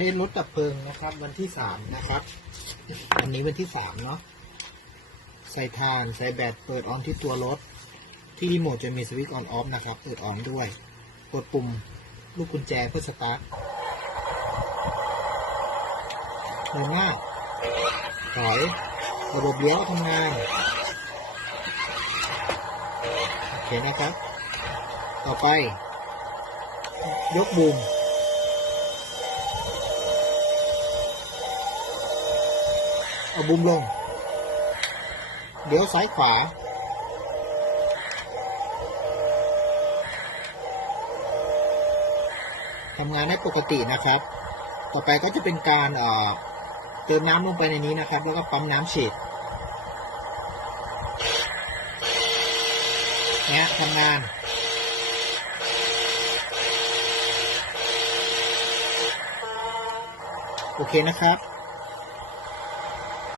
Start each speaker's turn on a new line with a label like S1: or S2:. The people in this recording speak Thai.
S1: เทสรถดับเพลิงนะครับ วันที่สามนะครับวันนี้วันที่สามเนาะใส่ทานใส่แบตเปิดออนที่ตัวรถ ที่รีโมทจะมีสวิตช์ออนออฟนะครับ เปิดออนด้วย กดปุ่มลูกกุญแจเพื่อสตาร์ทเดินหน้าถอยระบบเลี้ยวทำงาน โอเคนะครับ ต่อไป ยกบูม เอาบูมลง เดี๋ยวซ้ายขวา ทำงานได้ปกตินะครับ ต่อไปก็จะเป็นการเอ่อเติมน้ำลงไปในนี้นะครับ แล้วก็ปั๊มน้ำฉีดเนี่ยทำงานโอเคนะครับ